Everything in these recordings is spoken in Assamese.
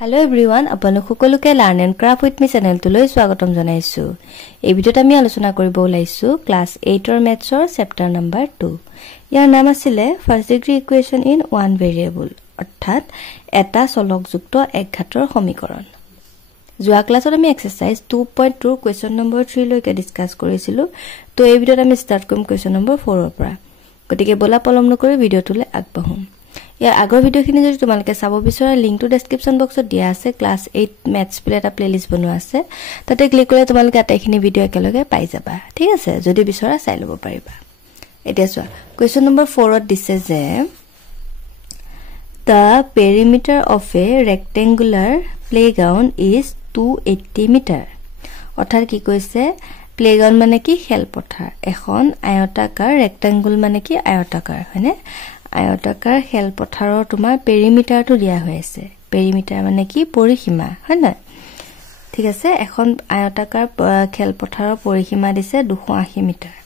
Hello everyone, আপোনালোক সকলোকে Learn and Craft with me channel তুলৈ স্বাগতম জনাইছো। এই ভিডিওত আমি আলোচনা কৰিব ওলাইছো ক্লাস 8 ৰ ম্যাথছৰ চেপ্টাৰ নম্বৰ 2। ইয়াৰ নাম আছিল first degree equation in one variable, অৰ্থাৎ এটা চলকযুক্ত একঘাতৰ সমীকৰণ। যোৱা ক্লাছত আমি এক্সাৰসাইজ 2.2 কোৱেশ্চন নম্বৰ 3 লৈকে ডিসকাস কৰিছিলো। তো এই ভিডিওত আমি স্টাৰ্ট কৰিম কোৱেশ্চন নম্বৰ 4 ৰ পৰা। গতিকে বলা পলম নকৰি ভিডিওটোলৈ আগবাঢ়ো। ইয়াৰ আগৰ ভিডিওখিনি যদি তোমালোকে চাব বিচৰা লিংকটো ডেসক্ৰিপচন বক্সত দিয়া আছে। ক্লাস 8 ম্যাথছ প্লে এটা প্লেলিস্ট বনোৱা আছে, তাতে ক্লিক কৰিলে তোমালোকে আটাইখিনি ভিডিও একেলগে পাই যাবা। ঠিক আছে, যদি বিচৰা চাই ল'ব পাৰিবা। এতিয়া চোৱা কোৱেশ্চন নম্বৰ 4 ত দিছে যে the perimeter of a rectangular playground is 280 meter। অৰ্থাৎ কি কৈছে, প্লেগ্ৰাউণ্ড মানে কি, খেলপথাৰ। এখন আয়তাকাৰ, ৰেক্টেংগুল মানে কি আয়তাকাৰ, হয়নে? আয়তাকাৰ খেলপথাৰৰ তোমাৰ পেৰিমিটাৰটো দিয়া হৈ আছে। পেৰিমিটাৰ মানে কি, পৰিসীমা, হয় না? ঠিক আছে, এখন আয়তাকাৰ খেলপথাৰৰ পৰিসীমা দিছে 280 metre.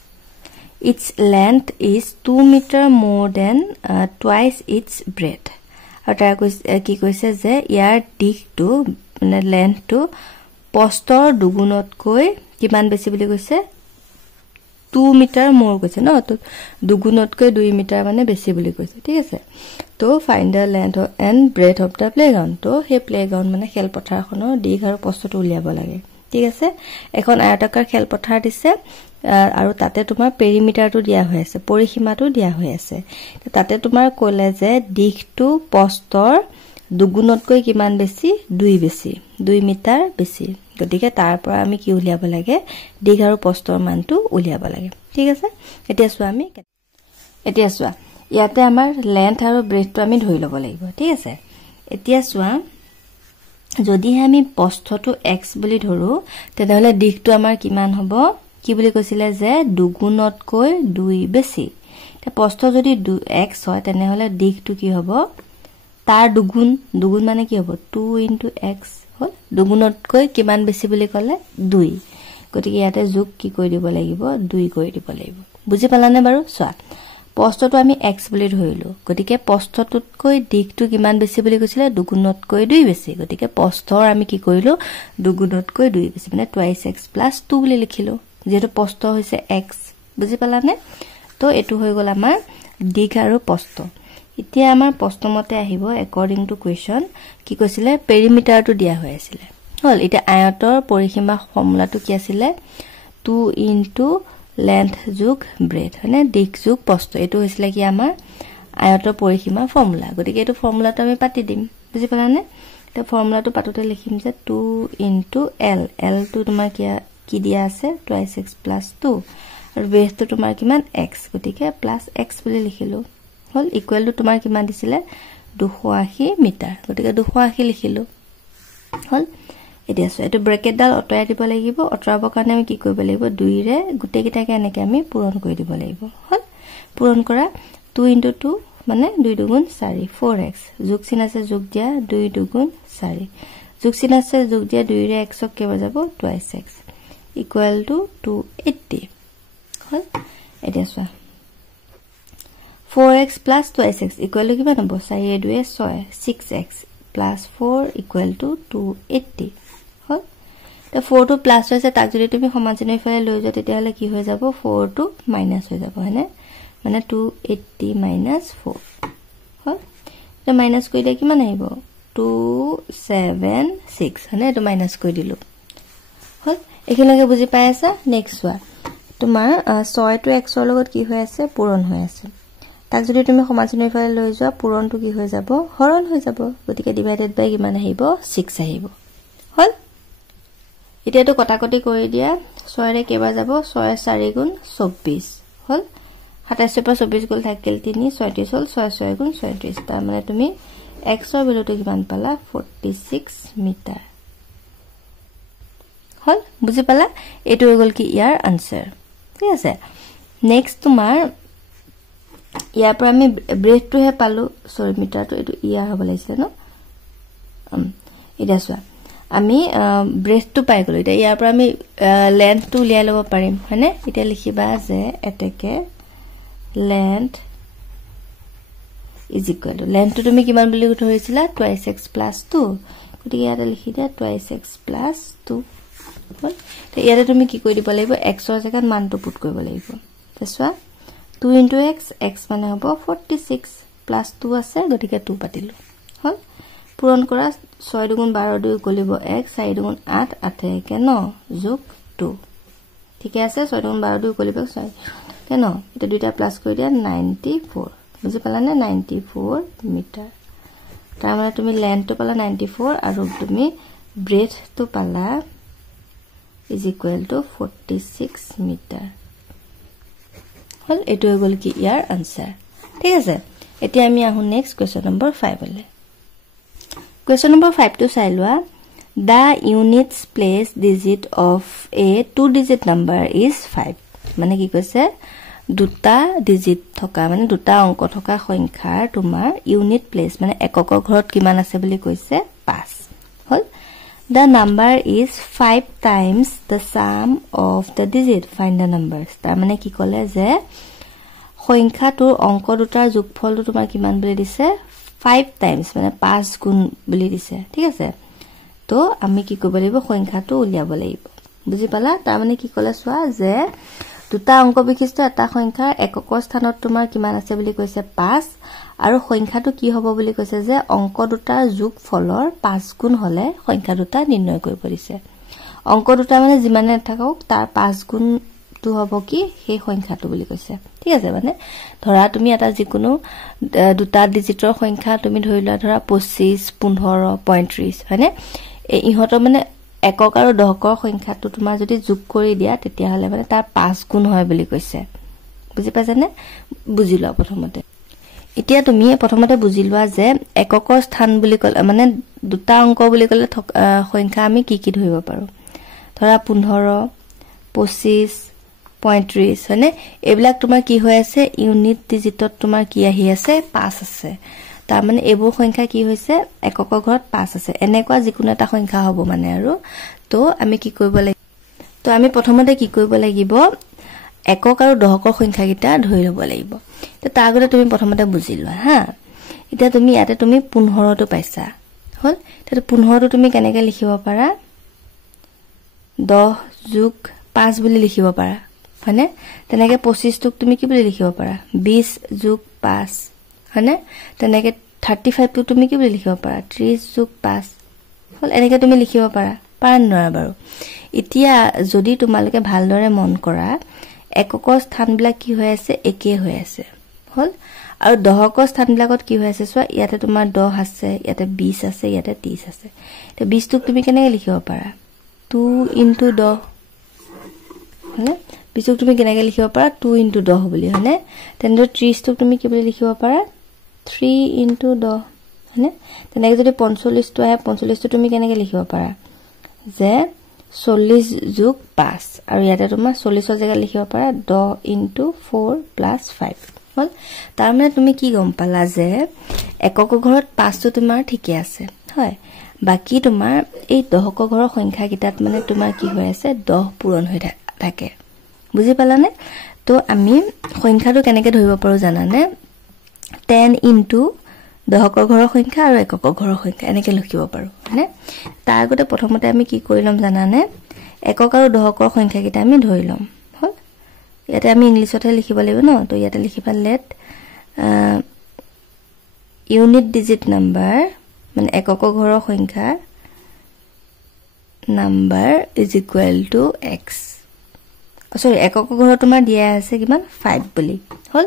Its length is 2 meter more than twice its breadth। আৰু তাৰ কি কৈছে যে ইয়াৰ দিশটো মানে লেন্থটো পষ্টৰ দুগুণতকৈ কিমান বেছি বুলি কৈছে, 2 মিটাৰ মোৰ কৈছে ন, তো দুগুণতকৈ 2 মিটাৰ মানে বেছি বুলি কৈছে। ঠিক আছে, তো find the length and breath of the playground. তো সেই প্লেগ্ৰাউণ্ড মানে খেলপথাৰখনৰ দিশ আৰু পষ্টটো উলিয়াব লাগে। ঠিক আছে, এখন আয়তাকাৰ খেলপথাৰ দিছে আৰু তাতে তোমাৰ পেৰিমিটাৰটো দিয়া হৈ আছে, পৰিসীমাটো দিয়া হৈ আছে। তাতে তোমাৰ ক'লে যে দিশটো পষ্টৰ দুগুণতকৈ কিমান বেছি, 2 বেছি, 2 মিটাৰ বেছি। গতিকে তাৰ পৰা আমি কি উলিয়াব লাগে, দিশ আৰু পষ্টৰ মানটো উলিয়াব লাগে। ঠিক আছে, এতিয়া চোৱা ইয়াতে আমাৰ লেন্থ আৰু ব্ৰেথটো আমি ধৰি ল'ব লাগিব। ঠিক আছে, এতিয়া চোৱা যদিহে আমি পষ্টটো x বুলি ধৰো তেনেহলে দিশটো আমাৰ কিমান হ'ব, কি বুলি কৈছিলে যে দুগুণতকৈ 2 বেছি। এতিয়া পষ্ট যদি x হয় তেনেহলে দিশটো কি হ'ব, তাৰ দুগুণ মানে কি হ'ব, 2 * x হল। দুগুণতকৈ কিমান বেছি বুলি ক'লে 2। গতিকে ইয়াতে যোগ কি কৰি দিব লাগিব, 2 কৰি দিব লাগিব। বুজি পালানে বাৰু? চোৱা পষ্টটো আমি x বুলি ধৰিলো, গতিকে পষ্টটোতকৈ দিশটো কিমান বেছি বুলি কৈছিলে, দুগুণতকৈ 2 বেছি। গতিকে পষ্টৰ আমি কি কৰিলো, দুগুণতকৈ 2 বেছি মানে twice x + 2 বুলি লিখিলো, যেহেতু পষ্ট হৈছে x। বুজি পালানে? তো এটো হৈ গল আমাৰ দিশ আৰু পষ্ট। এতিয়া আমাৰ প্ৰশ্নমতে আহিব একৰ্ডিং টু কুৱেশ্চন কি কৈছিলে, পেৰিমিটাৰটো দিয়া হৈ আছিল হল। এতিয়া আয়তৰ পৰিসীমা ফৰ্মুলাটো কি আছিল, 2 * লেন্থ যোগ ব্ৰেথ, হয়নে? দিশ যোগ পষ্ট, এটো হৈছিল কি আমাৰ আয়তৰ পৰিসীমা ফৰ্মুলা। গতিকে এটো ফৰ্মুলাটো আমি পাতি দিম। বুজি পালানে? এটা ফৰ্মুলাটো পাতোতে লিখিম যে 2 * l। l টো তোমাৰ কি দিয়া আছে, twice x + 2 আৰু ব্ৰেথটো তোমাৰ কিমান x, গতিকে +x বুলি লিখিলো হল। ইকুৱেল টু তোমাৰ কিমান দিছিলে, 280 মিটাৰ, গতিকে 280 লিখিলো হল। এতিয়া চোৱা এইটো ব্ৰেকেটডাল অতৰাই দিব লাগিব। অতৰাবৰ কাৰণে আমি কি কৰিব লাগিব, 2 ৰে গোটেই কেইটাকে এনেকে আমি পূৰণ কৰি দিব লাগিব হল। পূৰণ কৰা 2 * 2 মানে 2 × 2 = 4, 4x। যোগ চিন আছে যোগ দিয়া, 2 × 2 = 4। যোগ চিন আছে যোগ দিয়া, 2 ৰে x ক কেবা যাব, twice x ইকুৱেল টু 280 হল। এতিয়া চোৱা 4x + twice x equal to কিমান হ'ব, 4 × 2 = 6, 6x + 4 ইকুৱেল টু 280 হল। তো 4 টো প্লাস হৈছে, তাক যদি তুমি সমান চিহ্নৰ ফালে লৈ যোৱা তেতিয়াহলে কি হৈ যাব, 4 টো মাইনাস হৈ যাব, হয়নে? মানে 280 - 4 হল। তো মাইনাস কৰিলে কিমান আহিব, 276, হয়নে? এটো মাইনাস কৰি দিলো হল। এখিনলৈকে বুজি পাই আছা? নেক্সট চোৱা তোমাৰ 6 টো x ৰ লগত কি হৈ আছে, পূৰণ হৈ আছে। তাক যদি তুমি সমান চিহ্নৰ ফালে লৈ যোৱা পূৰণটো কি হৈ যাব, হৰণ হৈ যাব। গতিকে ডিভাইডেড বাই কিমান আহিব, 6 আহিব হল। এতিয়াটো কটাকটি কৰি দিয়া, 6 ৰে কেবাৰ যাব, 6 × 4 = 24 হল। 27 পৰা 24 গল, থাকিল 3, 36 হল, 6 × 6 = 36। তাৰ মানে তুমি x ৰ ভ্যালুটো কিমান পালা, 46 মিটাৰ হল। বুজি পালা? এটো হৈ গল কি ইয়াৰ আনসাৰ। ঠিক আছে, নেক্সট তোমাৰ ইয়াৰ পৰা আমি ব্ৰেথটো হে পালো, সৰি মিটাৰটো এটো ইয়াৰ হ'ব লাগিছিল ন। এতিয়া চোৱা আমি ব্ৰেথটো পাই গলো। এতিয়া ইয়াৰ পৰা আমি লেন্থটো উলিয়াই ল'ব পাৰিম, হয়নে? এতিয়া লিখিবা যে এতেকে length is equal to length to তুমি কিমান বুলি ধৰিছিলা twice x plus 2 গতিকে ইয়াতে লিখি দিয়া twice x plus 2 হল তো ইয়াতে তুমি কি কৰি দিব লাগিব x ৰ জাগাত মানটো পুট কৰিব লাগিব তেছৱা 2 into x x মানে হ'ব 46 plus 2 আছে গতিকে 2 পাতিলো হল পূৰণ কৰা 6 দুগুণ 12 দুই গলিব x 4 দুগুণ 8 8 একে 9 যোগ 2 ঠিক আছে 6 দুগুণ 12 দুই গলিব 6 কে 9 এটা দুইটা প্লাস কৰি দিয়া 94 বুজি পালানে 94 মিটাৰ তাৰ মানে তুমি লেন্থটো পালা 94 আৰু তুমি ব্ৰেথটো পালা is equal to 46 মিটাৰ হল এটো হৈ গল কি ইয়াৰ আনসাৰ ঠিক আছে এতিয়া আমি আহু নেক্সট কোৱেশ্চন নম্বৰ 5 লে Question number 5 to Sailwa. The units place digit of a 2-digit number is 5. মানে কি কৈছে দুটা digit থকা মানে দুটা অংক থকা সংখ্যাৰ তোমাৰ unit place মানে এককৰ ঘৰত কিমান আছে বুলি কৈছে 5 হল The number is 5 times the sum of the digit. Find the numbers. তাৰ মানে কি ক'লে যে সংখ্যাটোৰ অংক দুটাৰ যোগফলটো তোমাৰ কিমান বুলি দিছে 5 times মানে 5 গুণ বুলি দিছে ঠিক আছে তো আমি কি কৰিব লাগিব সংখ্যাটো উলিয়াব লাগিব বুজি পালা তাৰ মানে কি ক'লে চোৱা যে দুটা অংক বিশিষ্ট এটা সংখ্যাৰ এককৰ স্থানত তোমাৰ কিমান আছে বুলি কৈছে 5 আৰু সংখ্যাটো কি হ'ব বুলি কৈছে যে অংক দুটাৰ যোগফলৰ 5 গুণ হলে সংখ্যা দুটা নিৰ্ণয় কৰিব দিছে অংক দুটা মানে যিমানে থাকক তাৰ 5 গুণ তো হ'ব কি সেই সংখ্যাটো বুলি কৈছে ঠিক আছে মানে ধৰা তুমি এটা যিকোনো দুটা ডিজিটৰ সংখ্যা তুমি ধৰিলা ধৰা 25 15 35 হয়নে ইহতৰ মানে একক আৰু দশকৰ সংখ্যাটো তোমাৰ যদি যোগ কৰি দিয়া তেতিয়া হলে মানে তাৰ 5 গুণ হয় বুলি কৈছে বুজি পাইছানে বুজি লোৱা প্ৰথমতে এতিয়া তুমি প্ৰথমতে বুজি লোৱা যে এককৰ স্থান বুলি ক'লে মানে দুটা অংক বুলি ক'লে সংখ্যা আমি কি কি ধৰিব পাৰো ধৰা 15 25 35 হয়নে এবিলাক তোমাৰ কি হৈ আছে ইউনিট ডিজিটত তোমাৰ কি আহি আছে 5 আছে তাৰ মানে এইবোৰ সংখ্যা কি হৈছে এককৰ ঘৰত 5 আছে এনেকুৱা যিকোনো এটা সংখ্যা হ'ব মানে আৰু তো আমি কি কৰিব লাগিব তো আমি প্ৰথমতে কি কৰিব লাগিব একক আৰু দশকৰ সংখ্যা কিটা ধৰি লব লাগিব তো তাৰ আগতে তুমি প্ৰথমতে বুজি লোৱা হা এতিয়া তুমি ইয়াতে তুমি 15 টো পাইছা হল তেতে 15 টো তুমি কেনেকৈ লিখিব পাৰা 10 যোগ 5 বুলি লিখিব পাৰা হয়নে তেনেকে 25 টোক তুমি কি বুলি লিখিব পাৰা 20 যোগ 5 হয়নে তেনেকে 35 টো তুমি কি বুলি লিখিব পাৰা 30 যোগ 5 হল এনেকে তুমি লিখিব পাৰা নৰা বাৰু এতিয়া যদি তোমালকে ভালদৰে মন কৰা এককৰ স্থানবিলাক কি হৈ আছে একে হৈ আছে হল আৰু দশকৰ স্থানবিলাকত কি হৈ আছে চোৱা ইয়াতে তোমাৰ 10 আছে ইয়াতে 20 আছে ইয়াতে 30 আছে তে 20 টোক তুমি কেনেকৈ লিখিব পাৰা 2 into 10 হয়নে 20 টোক তুমি কেনেকৈ লিখিব পাৰা 2 into 10 বুলি হয়নে তেনে 30 টোক তুমি কি বুলি লিখিব পাৰা 3 into 10 হয়নে তেনেকৈ যদি 45 টো আহে 45 টো তুমি কেনেকৈ লিখিব পাৰা যে 40 যোগ 5 আৰু ইয়াতে তোমাৰ 40 ৰ জায়গা লিখিব পাৰা 10 into 4 plus 5 হল তাৰ মানে তুমি কি গম পালা যে এককৰ ঘৰত 5 টো তোমাৰ ঠিকে আছে হয় বাকি তোমাৰ এই দশকৰ ঘৰৰ সংখ্যা কিটাত মানে তোমাৰ কি হৈ আছে 10 পূৰণ হৈ থাকে বুজি পালানে তো আমি সংখ্যাটো কেনেকৈ ধৰিব পাৰো জানানে 10 into দশকৰ ঘৰৰ সংখ্যা আৰু এককৰ ঘৰৰ সংখ্যা এনেকৈ লিখিব পাৰো হয়নে তাৰ আগতে প্ৰথমতে আমি কি কৰি লম জানানে একক আৰু দশকৰ সংখ্যা কিটা আমি ধৰি লম হল ইয়াতে আমি ইংলিশতে লিখিব লাগিব ন তো ইয়াতে লিখিবা লেট ইউনিট ডিজিট নাম্বাৰ মানে এককৰ ঘৰৰ সংখ্যা number is equal to x সৰি এককৰ ঘৰৰ তোমাৰ দিয়া আছে কিমান 5 বুলি হল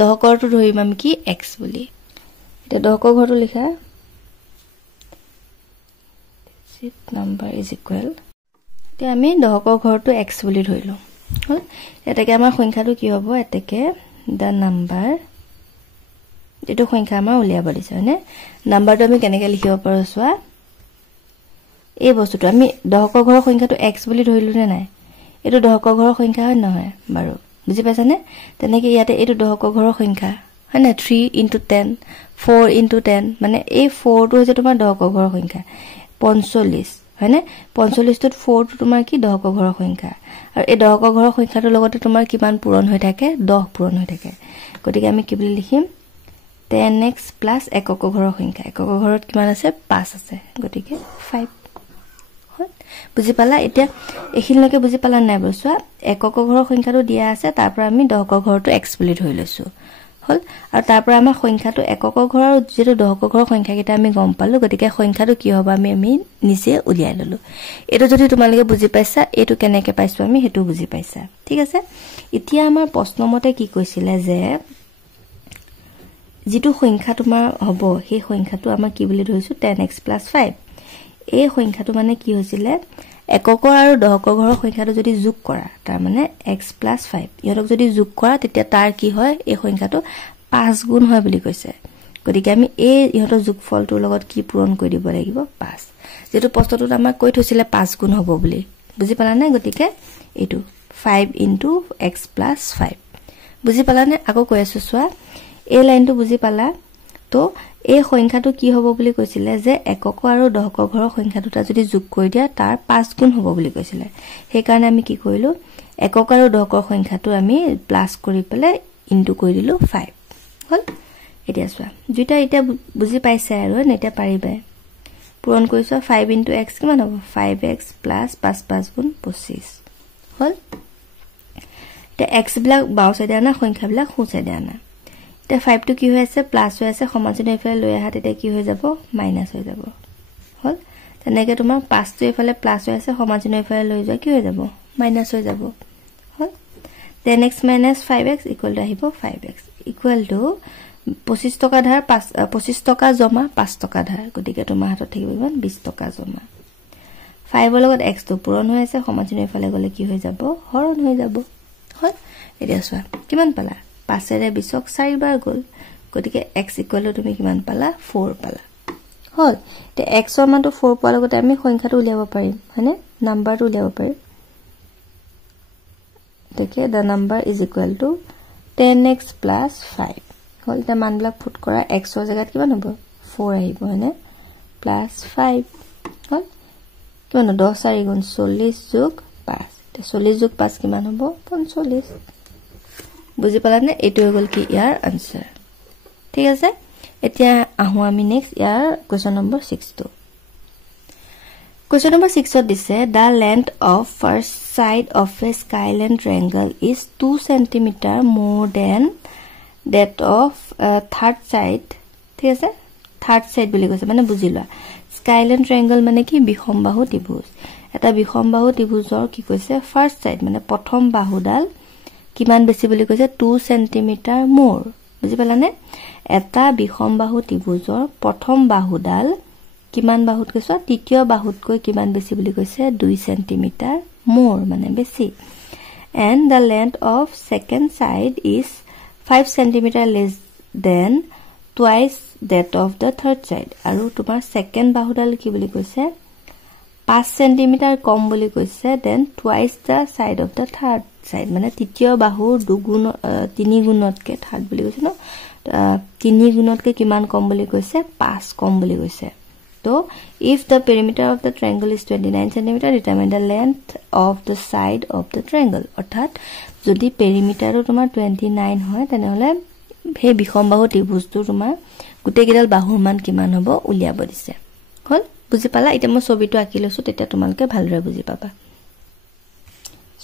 দশকৰটো ধৰিম আমি কি x বুলি এটা দশকৰ ঘৰটো লিখা ডিজিট নাম্বাৰ ইজ ইকুৱেল তে আমি দশকৰ ঘৰটো x বুলি ধৰিলো হল এটাকে আমাৰ সংখ্যাটো কি হ'ব এটাকে দা নাম্বাৰ এটো সংখ্যা আমাৰ উলিয়াব দিছে হয়নে নাম্বাৰটো আমি কেনেকৈ লিখিব পাৰো চোৱা এই বস্তুটো আমি দশকৰ ঘৰৰ সংখ্যাটো x বুলি ধৰিলো নে নাই এটো দশকৰ ঘৰৰ সংখ্যা হয় নহয় বাৰু বুজি পাইছানে তেনেকৈ ইয়াতে এটো দশকৰ ঘৰৰ সংখ্যা হয় না 3 into 10 4 into 10 মানে এই 4 টো হৈছে তোমাৰ দশকৰ ঘৰৰ সংখ্যা 45 হয়নে 45 টোত 4 টো তোমাৰ কি দশকৰ ঘৰৰ সংখ্যা আৰু এই দশকৰ ঘৰৰ সংখ্যাটোৰ লগতে তোমাৰ কিমান পূৰণ হৈ থাকে 10 পূৰণ হৈ থাকে গতিকে আমি কি বুলি লিখিম 10x প্লাস একক ঘৰৰ সংখ্যা একক ঘৰত কিমান আছে 5 আছে গতিকে 5 হল বুজি পালা এতিয়া এখিনলৈকে বুজি পালা নাই বসুৱা একক ঘৰৰ সংখ্যাটো দিয়া আছে তাৰ পৰা আমি দহক ঘৰটো x বুলি ধৰি লৈছো হল আৰু তাৰ পৰা আমাৰ সংখ্যাটো একক ঘৰৰ যেটো দহক ঘৰৰ সংখ্যা কিটা আমি গম পালো গতিকে সংখ্যাটো কি হ'ব আমি নিচে উলিয়াই ললো এটো যদি তোমালোকে বুজি পাইছা এটো কেনেকে পাইছো আমি হেতু বুজি পাইছা ঠিক আছে এতিয়া আমাৰ প্ৰশ্নমতে কি কৈছিলে যে যেটো সংখ্যা তোমাৰ হ'ব সেই সংখ্যাটো আমাৰ কি বুলি ধৰিছো 10x + 5 এই সংখ্যাটো মানে কি হৈছিলে একক আৰু দহক ঘৰৰ সংখ্যাটো যদি যোগ কৰা তাৰ মানে x + 5 ইহতক যদি যোগ কৰা তেতিয়া তাৰ কি হয় এই সংখ্যাটো 5 গুণ হয় বুলি কৈছে গতিকে আমি এই ইহতৰ যোগফলটোৰ লগত কি পূৰণ কৰি দিব লাগিব 5 যেটো প্ৰশ্নটোত আমাক কৈ থৈছিলে 5 গুণ হ'ব বুলি বুজি পালা নে গতিকে এটো 5 * x + 5 বুজি পালা নে আকৌ কৈ আছো সোৱা এই লাইনটো বুজি পালা তো এই সংখ্যাটো কি হ'ব বুলি কৈছিলে যে একক আৰু দহক ঘৰৰ সংখ্যা দুটা যদি যোগ কৰি দিয়া তাৰ 5 গুণ হ'ব বুলি কৈছিলে সেই কাৰণে আমি কি কৰিলো একক আৰু দহকৰ সংখ্যাটো আমি প্লাস কৰি পেলে ইনটু কৰি দিলো 5 হল এতিয়া সোৱা দুটা এটা বুজি পাইছে আৰু নেটা পাৰিবে পূৰণ কৰিছো 5 * x কিমান হ'ব 5x + 5 5 গুণ 25 হল তে x বিলাক বাও সাইডে আনা সংখ্যা বিলাক সো সাইডে আনা তে 5 টো কি হৈ আছে প্লাস হৈ আছে সমানচিহ্ন ইফালে লৈ আহা তেতিয়া কি হৈ যাব মাইনাস হৈ যাব হল তেনেকে তোমাৰ 5 টো ইফালে প্লাস হৈ আছে সমানচিহ্ন ইফালে লৈ যোৱা কি হৈ যাব মাইনাস হৈ যাব হল 10x - 5x = আহিব 5x = 25 টকা ধাৰ 25 টকা জমা 5 টকা ধাৰ গতিকে তোমাৰ হাতত থাকিব ইমান 20 টকা জমা 5 ৰ লগত x টো পূৰণ হৈ আছে সমানচিহ্ন ইফালে গলে কি হৈ যাব হৰণ হৈ যাব হল এতিয়া সোৱা কিমান পালা 5 ৰে 20ক 4 বাৰ গল গতিকে x = তুমি কিমান পালা 4 পালা হল তে x ৰ মানটো 4 পোৱাৰ লগতে আমি সংখ্যাটো উলিয়াব পাৰিম হয়নে নাম্বাৰটো উলিয়াব পাৰিম দেখে the number is equal to 10x + 5 হল তে মানবিলাক ফুট কৰা x ৰ জায়গাত কিমান হ'ব 4 আহিব হয়নে +5 হল কিমান 10 4 গুণ 40 যোগ 5 তে 40 যোগ 5 কিমান হ'ব 45 বুজি পালা নে এটো হৈ গল কি ইয়াৰ আনসাৰ ঠিক আছে এতিয়া আহু আমি নেক্সট ইয়াৰ কোৱেশ্চন নম্বৰ 6 টো কোৱেশ্চন নম্বৰ 6 ত দিছে the length of first side of a skyline triangle is 2 cm more than that of third side ঠিক আছে third side বুলি কৈছে মানে বুজিলা skyline triangle মানে কি বিষমবাহু ত্ৰিভুজ এটা বিষমবাহু ত্ৰিভুজৰ কি কৈছে ফাৰ্স্ট সাইড মানে প্ৰথম বাহুডাল কিমান বেছি বুলি কৈছে 2 cm more বুজি পালানে এটা বিষমবাহু ত্ৰিভুজৰ প্ৰথম বাহুডাল কিমান বাহুত কৈছে তৃতীয় বাহুতকৈ কিমান বেছি বুলি কৈছে 2 cm more মানে বেছি and the length of second side is 5 cm less than twice that of the third side আৰু তোমাৰ সেকেন্ড বাহুডাল কি বুলি কৈছে 5 cm কম বুলি কৈছে then twice the side of the third side মানে তৃতীয় বাহুৰ দুগুণ 3 গুণতকে থাৰ্ড বুলি কৈছে ন 3 গুণতকে কিমান কম বুলি কৈছে 5 কম বুলি কৈছে তো if the perimeter of the triangle is 29 cm determine the length of the side of the triangle অৰ্থাৎ যদি পেৰিমিটাৰটো তোমাৰ 29 হয় তেনেহলে হে বিষমবাহু ত্ৰিভুজটো তোমাৰ গুটেকিডাল বাহুৰ মান কিমান হ'ব উলিয়াব দিছে হল বুজি পালা এটা মই ছবিটো আঁকি লৈছো তেতিয়া তোমালকে ভালৰে বুজি পাবা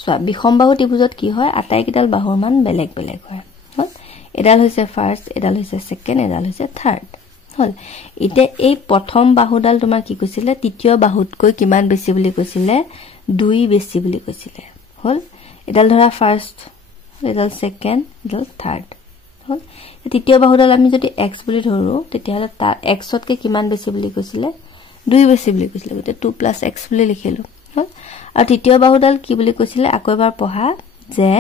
সোৱা বিষমবাহু ত্ৰিভুজত কি হয় আটাইকিডাল বাহুৰ মান বেলেগ বেলেগ হয় হল এডাল হৈছে ফাৰ্স্ট এডাল হৈছে সেকেন্ড এডাল হৈছে থাৰ্ড হল ইতে এই প্ৰথম বাহুডাল তোমাৰ কি কৈছিলে তৃতীয় বাহুতকৈ কিমান বেছি বুলি কৈছিলে 2 বেছি বুলি কৈছিলে হল এডাল ধৰা ফাৰ্স্ট এডাল সেকেন্ড এডাল থাৰ্ড হল তৃতীয় বাহুডাল আমি যদি x বুলি ধৰো তেতিয়া হলে তাৰ x তকৈ কিমান বেছি বুলি কৈছিলে 2 বেছি বুলি কৈছিলে গতে 2 + x বুলি লিখিলো হল আৰু তৃতীয় বাহুডাল কি বুলি কৈছিলে আকৌ এবাৰ পঢ়া যে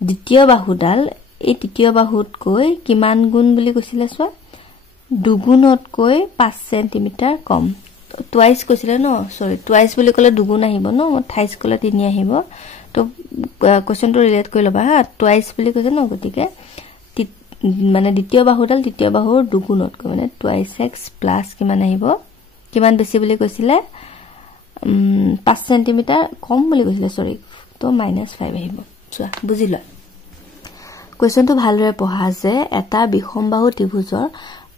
দ্বিতীয় বাহুডাল এই তৃতীয় বাহুতকৈ কিমান গুণ বুলি কৈছিলে সোৱা দুগুণতকৈ 5 cm কম টুৱাইস কৈছিলে ন সৰি টুৱাইস বুলি কলে দুগুণ আহিব ন থাইস কলে 3 আহিব তো কোৱেশ্চনটো ৰিলেট কৰি লবা হা টুৱাইস বুলি কৈছে ন গতিকে মানে দ্বিতীয় বাহুডাল তৃতীয় বাহুৰ দুগুণতকৈ মানে টুৱাইস x প্লাস কিমান আহিব কিমান বেছি বুলি কৈছিলে 5 cm কম বুলি কৈছিলে সৰি তো -5 আহিব চোৱা বুজিলা কোৱেশ্চনটো ভালদৰে পঢ়া যে এটা বিষমবাহু ত্ৰিভুজৰ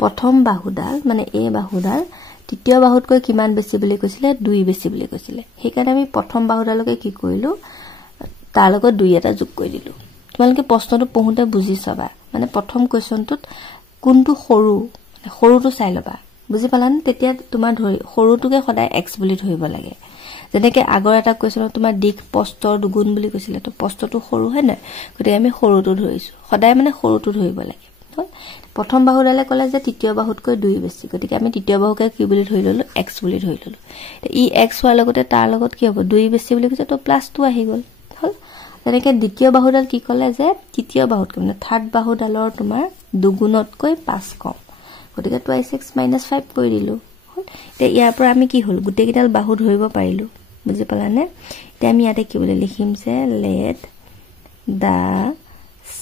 প্ৰথম বাহুডাল মানে এই বাহুডাল তৃতীয় বাহুতকৈ কিমান বেছি বুলি কৈছিলে 2 বেছি বুলি কৈছিলে সেইকাৰণে আমি প্ৰথম বাহুডালকে কি কৰিলো তাৰ লগত 2 এটা যোগ কৰি দিলো তোমালোকে প্ৰশ্নটো পঢ়োতে বুজি চাবা মানে প্ৰথম কোৱেশ্চনটোত কোনটো সৰুটো চাই লবা বুজি পালানে তেতিয়া তোমাৰ ধৰি সৰুটোকে সদায় x বুলি ধৰিব লাগে যেনেকৈ আগৰ এটা কোৱেশ্চনত তোমাৰ দিক প্ৰস্থৰ দুগুণ বুলি কৈছিলে তো প্ৰস্থটো সৰু হয় না গতিকে আমি সৰুটো ধৰিছো সদায় মানে সৰুটো ধৰিব লাগে প্ৰথম বাহুডালে ক'লে যে তৃতীয় বাহুতকৈ 2 বেছি গতিকে আমি তৃতীয় বাহুকে কি বুলি ধৰি ললো x বুলি ধৰি ললো ই x হোৱাৰ লগতে তাৰ লগত কি হ'ব 2 বেছি বুলি কৈছে তো +2 আহি গ'ল হল যেনেকৈ দ্বিতীয় বাহুডাল কি ক'লে যে তৃতীয় বাহুতকৈ মানে থাৰ্ড বাহুডালৰ তোমাৰ দুগুণতকৈ 5 কম গতিকে 2x - 5 কৰি দিলো হল তে ইয়াৰ পৰা আমি কি হল গুটে কিডাল বাহু ধৰিব পাৰিলো বুজি পালানে তে আমি ইয়াতে কি বুলি লিখিম যে let the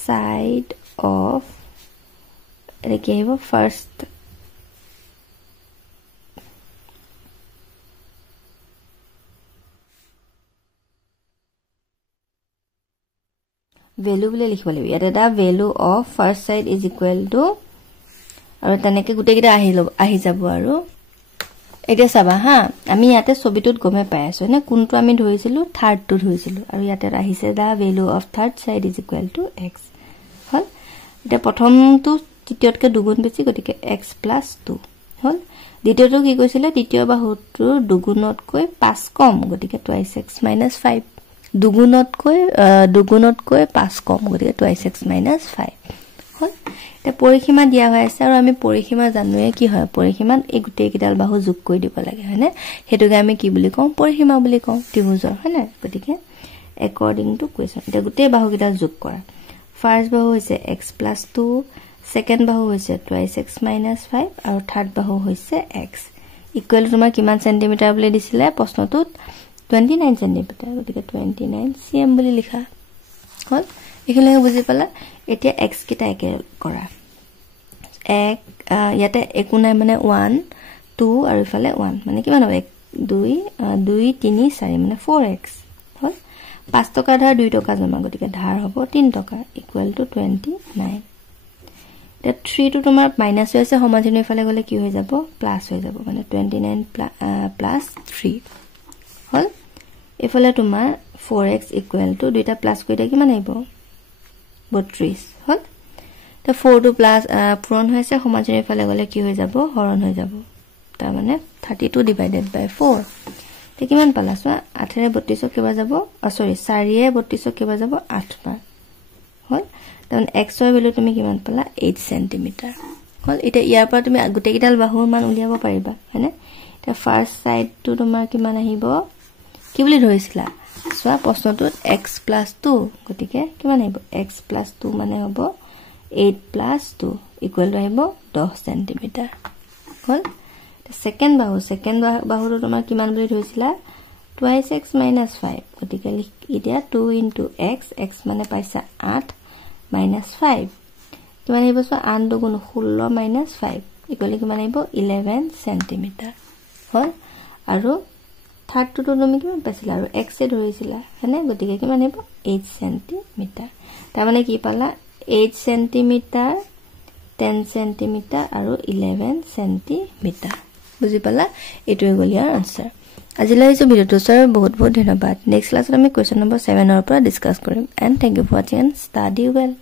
side of কি আহিব ফাৰ্স্ট ভ্যালু বুলি লিখিব লাগিব ইয়াতে দা value of first side is equal to আৰু তেনেকৈ গুটে কিটা আহি যাব আৰু এতিয়া চাবা হা আমি ইয়াতে ছবিটোত গমে পাই আছো না কোনটো আমি ধৰিছিলো থাৰ্ডটো ধৰিছিলো আৰু ইয়াতে আহিছে দা value of third side is equal to x হল এটা প্ৰথমটো তৃতীয়তকে দুগুণ বেছি গতিকে x + 2 হল দ্বিতীয়টো কি কৈছিলে তৃতীয় বাহুটোৰ দুগুণতকৈ 5 কম গতিকে 2x - 5 দুগুণতকৈ 5 কম গতিকে 2x - 5 হল তে পৰিসীমা দিয়া হৈ আছে আৰু আমি পৰিসীমা জানোৱে কি হয় পৰিসীমান এই গুটে কিডাল বাহু যোগ কৰি দিব লাগে হয়নে হেতুকে আমি কি বুলি কওঁ পৰিসীমা বুলি কওঁ ত্ৰিভুজৰ হয়নে গতিকে according to question এটা গুটে বাহু কিডাল যোগ কৰা ফাৰ্স্ট বাহু হৈছে x + 2 সেকেন্ড বাহু হৈছে 2x - 5 আৰু থাৰ্ড বাহু হৈছে x ইকুৱেল তোমাৰ কিমান সেন্টিমিটাৰ বুলি দিছিলে প্ৰশ্নটোত 29 সেন্টিমিটাৰ গতিকে 29 cm বুলি লিখা হল এখানে বুজি পালা এতিয়া x কিটা একে কৰা এক ইয়াতে একো নাই মানে 1 2 আৰু ইফালে 1 মানে কিমান হ'ব 2 2 3 4 মানে 4x হল 5 টকা ধাৰ 2 টকা জমা গতিকে ধাৰ হ'ব 3 টকা ইকুৱেল টু 29 তে 3 টো তোমাৰ মাইনাস হৈ আছে সমানচিহ্ন ইফালে গলে কি হৈ যাব প্লাস হৈ যাব মানে 29 প্লাস 3 হল ইফালে তোমাৰ 4x ইকুৱেল টু দুইটা প্লাস কৰিলে কিমান আহিব 32 হল তে 4 টো প্লাস পূৰণ হৈছে সমানচিহ্ন ইফালে গলে কি হৈ যাব হৰণ হৈ যাব তাৰ মানে 32 ডিভাইডেড বাই 4 তে কিমান পালা সো 8 ৰে 32 কেবা যাব সৰি 4 ৰে 32 কেবা যাব 8 বাৰ হল তখন x ৰ ভ্যালু তুমি কিমান পালা 8 সেন্টিমিটাৰ হল এটা ইয়াৰ পৰা তুমি গুটে কিডাল বাহুৰ মান উলিয়াব পাৰিবা হয়নে তে ফাৰ্স্ট সাইড টু তোমাৰ কিমান আহিব কি বুলি ধৰিছিলা সোৱা প্ৰশ্নটোত x + 2 গতিকে কিমান আহিব x + 2 মানে হ'ব 8 + 2 ইকুৱেল টু আহিব 10 সেন্টিমিটাৰ হল সেকেন্ড বাহুটো তোমাৰ কিমান বুলি ধৰিছিলা 2x - 5 গতিকে এতিয়া 2 * x x মানে পাইছা 8 - 5 কিমান আহিব সো 8 দুগুণ 16 - 5 ইকুৱেল কিমান আহিব 11 সেন্টিমিটাৰ হল আৰু থাৰ্ড টো তুমি কিমান পাইছিলা আৰু x এ ধৰিছিলা হয়নে গতিকে কিমান আহিব 8 সেন্টিমিটাৰ তাৰ মানে কি পালা 8 সেন্টিমিটাৰ 10 সেন্টিমিটাৰ আৰু 11 সেন্টিমিটাৰ বুজি পালা এটোই গলিয়াৰ আনসাৰ আজিলৈ এই ভিডিওটো চাই বহুত বহুত ধন্যবাদ নেক্সট ক্লাছত আমি কোৱেশ্চন নম্বৰ 7 ৰ পৰা ডিসকাস কৰিম and thank you for watching and study well